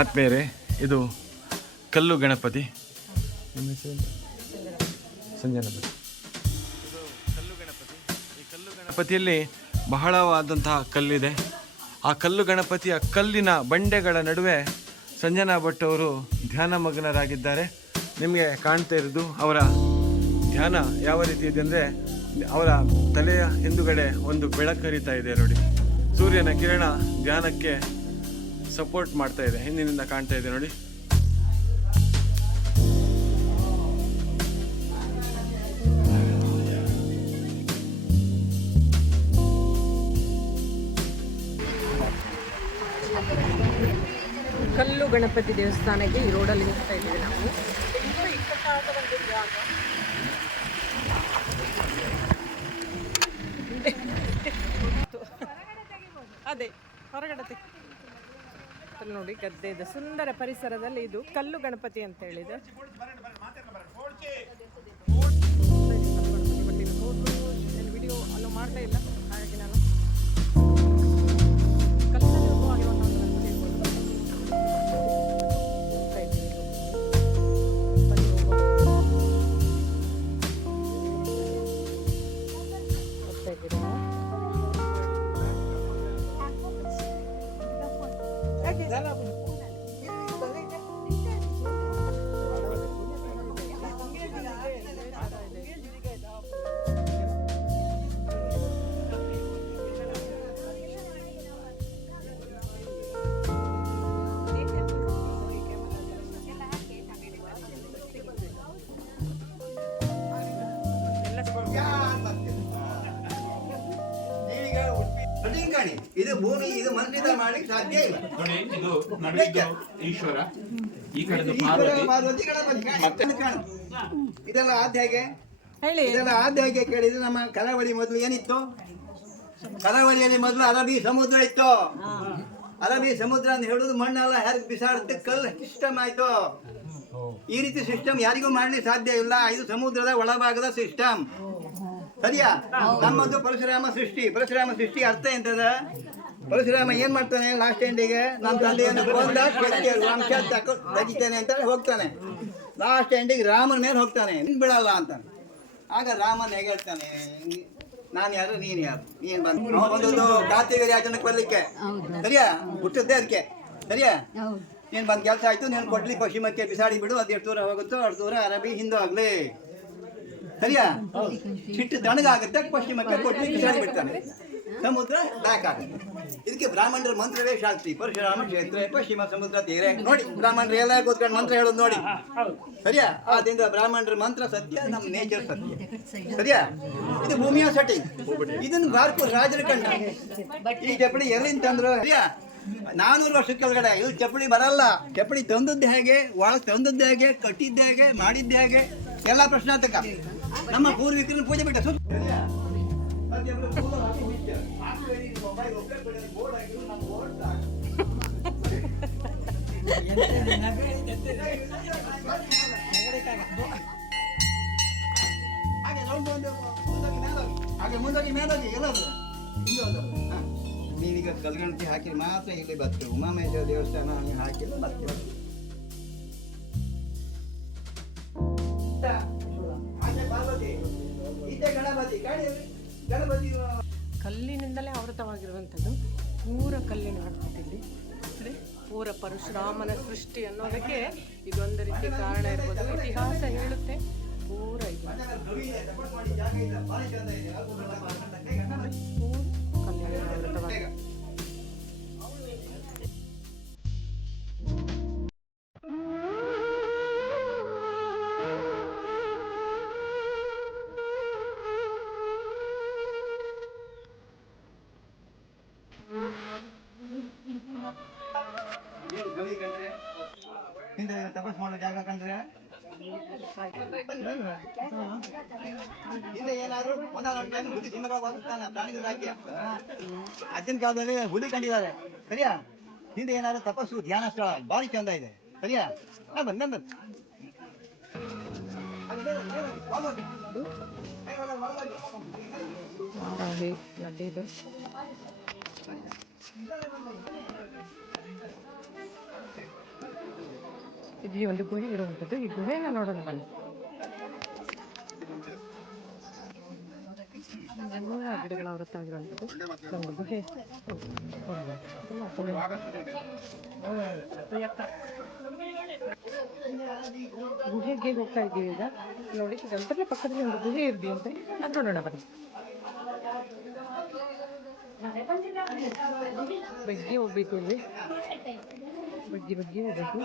ಆತ್ಮೀಯರೇ, ಇದು ಕಲ್ಲು ಗಣಪತಿ. ಸಂಜನಪತಿ. ಇದು ಕಲ್ಲು ಗಣಪತಿ. ಈ ಕಲ್ಲು ಗಣಪತಿಯಲ್ಲಿ ಬಹಳವಾದಂತಹ ಕಲ್ಲಿದೆ. ಆ ಕಲ್ಲು ಗಣಪತಿಯ ಕಲ್ಲಿನ ಬಂಡೆಗಳ ನಡುವೆ ಸಂಜನಾ ಭಟ್ ಅವರು ಧ್ಯಾನ ಮಗ್ನರಾಗಿದ್ದಾರೆ. ನಿಮಗೆ ಕಾಣ್ತಾ ಇರೋದು ಅವರ ಧ್ಯಾನ ಯಾವ ರೀತಿ ಇದೆ ಅಂದರೆ, ಅವರ ತಲೆಯ ಹಿಂದುಗಡೆ ಒಂದು ಬೆಳಕು ಹರಿತಾ ಇದೆ ನೋಡಿ. ಸೂರ್ಯನ ಕಿರಣ ಧ್ಯಾನಕ್ಕೆ ಸಪೋರ್ಟ್ ಮಾಡ್ತಾ ಇದೆ. ಹಿಂದಿನಿಂದ ಕಾಣ್ತಾ ಇದೆ ನೋಡಿ. ಕಲ್ಲು ಗಣಪತಿ ದೇವಸ್ಥಾನಕ್ಕೆ ಈ ರೋಡಲ್ಲಿ ಹೋಗ್ತಾ ಇದ್ದೀವಿ ನಾವು. ತುಂಬ ಇಕ್ಕಟ್ಟಾದ ಒಂದು ಜಾಗ. ಅದೇ ಹೊರಗಡೆ ನೋಡಿ, ಗದ್ದೆ ಇದೆ, ಸುಂದರ ಪರಿಸರದಲ್ಲಿ. ಇದು ಕಲ್ಲು ಗಣಪತಿ ಅಂತ ಹೇಳಿದೆ. ವಿಡಿಯೋ ಅಲ್ಲೂ ಮಾಡ್ತಾ ಇಲ್ಲ, ಹಾಗಾಗಿ ನಾನು ಇದು ಭೂಮಿ, ಇದು ಮನುಷ್ಯದ ಮಾಡ್ಲಿಕ್ಕೆ ಸಾಧ್ಯ ಇಲ್ಲ. ನೋಡಿ, ಇದು ನಡುವಿದ್ದು ಈಶ್ವರ, ಈ ಕಡೆದು ಪಾರ್ವತಿ. ಇದೆಲ್ಲ ಆದ್ಯ ಹೇಗೆ? ಇದೆಲ್ಲ ಆದ್ಯ ಹೇಗೆ ಕೇಳಿದ್ರೆ, ನಮ್ಮ ಕರಾವಳಿ ಮೊದಲು ಏನಿತ್ತು? ಕರಾವಳಿಯಲ್ಲಿ ಮೊದಲು ಅರಬ್ಬಿ ಸಮುದ್ರ ಇತ್ತು. ಅರಬ್ಬಿ ಸಮುದ್ರ ಅಂತ ಹೇಳುದು ಮಣ್ಣೆಲ್ಲ ಹೇಗೆ ಬಿಸಾಡುತ್ತೆ, ಕಲ್ಲು ಸಿಸ್ಟಮ್ ಆಯ್ತು. ಈ ರೀತಿ ಸಿಸ್ಟಮ್ ಯಾರಿಗೂ ಮಾಡ್ಲಿಕ್ಕೆ ಸಾಧ್ಯ ಇಲ್ಲ. ಇದು ಸಮುದ್ರದ ಒಳಭಾಗದ ಸಿಸ್ಟಮ್. ಸರಿಯಾ? ನಮ್ಮದು ಪರಶುರಾಮ ಸೃಷ್ಟಿ. ಪರಶುರಾಮ ಸೃಷ್ಟಿ ಅರ್ಥ ಎಂತದ? ಪರಶುರಾಮ ಏನ್ ಮಾಡ್ತಾನೆ? ಲಾಸ್ಟ್ ಎಂಡಿಗೆ ನನ್ನ ತಂದೆಯನ್ನು ವಂಶ ತೆಗಿತೇನೆ ಅಂತ ಹೋಗ್ತಾನೆ. ಲಾಸ್ಟ್ ಎಂಡಿಗೆ ರಾಮನ ಮೇಲೆ ಹೋಗ್ತಾನೆ, ಬಿಡಲ್ಲ ಅಂತಾನೆ. ಆಗ ರಾಮನ್ ಹೇಗೆ ಹೇಳ್ತಾನೆ, ನಾನು ಯಾರು, ನೀನ್ ಯಾರು? ನೀನ್ ಬಂದು ಕಾರ್ತಿಕ ರಾಜನ ಕೊಲ್ಲಿಕ್ಕೆ. ಸರಿಯಾ? ಹುಟ್ಟದ್ದೇ ಅದಕ್ಕೆ. ಸರಿಯಾ? ನೀನ್ ಬಂದ್ ಕೆಲಸ ಆಯ್ತು, ನೀನು ಕೊಡ್ಲಿ ಪಶ್ಚಿಮಕ್ಕೆ ಬಿಸಾಡಿ ಬಿಡು. ಅದು ಎಷ್ಟು ದೂರ ಹೋಗುತ್ತೋ ಅಷ್ಟು ದೂರ ಅರಬ್ಬಿ ಹಿಂದೂ ಆಗ್ಲಿ. ಸರಿಯಾ? ಸಿಟ್ಟು ತಣ್ಣಗಾಗುತ್ತೆ, ಪಶ್ಚಿಮಕ್ಕೆ ಕೊಡ್ಲಿ ಬಿಸಾಡಿ ಬಿಡ್ತಾನೆ. ಸಮುದ್ರ ಬ್ಯಾಕ್ ಆಗುತ್ತೆ. ಇದಕ್ಕೆ ಬ್ರಾಹ್ಮಣರ ಮಂತ್ರವೇ ಶಾಸ್ತ್ರಿ. ಪರಶುರಾಮ ಕ್ಷೇತ್ರ ಪಶ್ಚಿಮ ಸಮುದ್ರ ತೀರೆ. ನೋಡಿ, ಬ್ರಾಹ್ಮಣರು ಎಲ್ಲ ಕೂತ್ಕೊಂಡು ಮಂತ್ರ ಹೇಳೋದು ನೋಡಿ. ಸರಿಯಾ? ಆದ್ರಿಂದ ಬ್ರಾಹ್ಮಣರ ಮಂತ್ರ ಸತ್ಯ, ನಮ್ಮ ನೇಚರ್ ಸತ್ಯ. ಸರಿಯಾ? ಇದು ಭೂಮಿಯ ಸೆಟ್ಟಿಂಗ್. ಇದನ್ನು ಬಾರ್ಕೂರ್ ರಾಜರ ಕಂಡ. ಈ ಚಪ್ಪಡಿ ಎಲ್ಲಿಂದ ತಂದ್ರು? ಸರಿಯಾ? 400 ವರ್ಷ ಕೆಳಗಡೆ. ಇದು ಚಪ್ಪಡಿ ಬರಲ್ಲ. ಚಪ್ಪಡಿ ತಂದದ್ದು ಹೇಗೆ, ಒಳಗೆ ತಂದದ್ದು ಹೇಗೆ, ಕಟ್ಟಿದ್ದ ಹೇಗೆ, ಮಾಡಿದ್ದ ಹೇಗೆ, ಎಲ್ಲ ಪ್ರಶ್ನಾರ್ಥಕ. ನಮ್ಮ ಪೂರ್ವಿಕರನ್ನು ಪೂಜೆ ಬಿಟ್ಟ ಹಾಗೆ ಮುಂದಾಗಿ ಮೇಲಾಗಿ ಎಲ್ಲದು. ನೀವೀಗ ಕಲ್ಗಣತಿ ಹಾಕಿ ಮಾತ್ರ ಇಲ್ಲಿ ಬರ್ತೇವೆ. ಉಮಾಮೇಶ್ವರ ದೇವಸ್ಥಾನ ಹಾಕಿಲ್ಲ ಬರ್ತೇವೆ. ಕಲ್ಲಿನಿಂದಲೇ ಆವೃತವಾಗಿರುವಂಥದ್ದು. ಪೂರ ಕಲ್ಲಿನ ಗಣಪತಿ. ಪೂರ ಪರಶುರಾಮನ ಸೃಷ್ಟಿ ಅನ್ನೋದಕ್ಕೆ ಇದೊಂದು ರೀತಿ ಕಾರಣ ಇರ್ಬೋದು. ಇತಿಹಾಸ ಹೇಳುತ್ತೆ ಪೂರ ಇದು ಕಲ್ಲಿನ ಆವೃತವಾಗಿ. ಹಿಂದೆ ತಪಸ್ ಮಾಡೋ ಜಾಗ ಕಂಡ್ರೆ ಹಿಂದೆ ಏನಾದ್ರು ಪ್ರಾಣಿಗಳ ರಾಜ್ಯ. ಅಜ್ಜನ ಕಾಲದಲ್ಲಿ ಹುಲಿ ಕಂಡಿದ್ದಾರೆ. ಸರಿಯಾ? ಹಿಂದೆ ಏನಾದ್ರು ತಪಸ್ಸು ಧ್ಯಾನ ಸ್ಥಳ ಭಾರಿ ಚಂದ ಇದೆ. ಸರಿಯಾ? ಬಂದ ಇಲ್ಲಿ ಒಂದು ಗುಹೆ ಇರುವಂಥದ್ದು. ಈ ಗುಹೆನ ನೋಡೋಣ ಬನ್ನಿ. ಎಲ್ಲ ಗಿಡಗಳ ವೃತ್ತವಾಗಿರುವಂಥದ್ದು ಒಂದು ಗುಹೆ. ಗುಹೆಗೆ ಹೋಗ್ತಾ ಇದ್ದೀವಿ ಈಗ. ನೋಡಿ, ಅದರ ಪಕ್ಕದಲ್ಲಿ ಒಂದು ಗುಹೆ ಇದೆಯಂತೆ, ಅದು ನೋಡೋಣ ಬನ್ನಿ. ಬಗ್ಗೆ ಹೋಗ್ಬೇಕು, ಇಲ್ಲಿ ಬಗ್ಗೆ ಹೋಗ್ಬೇಕು.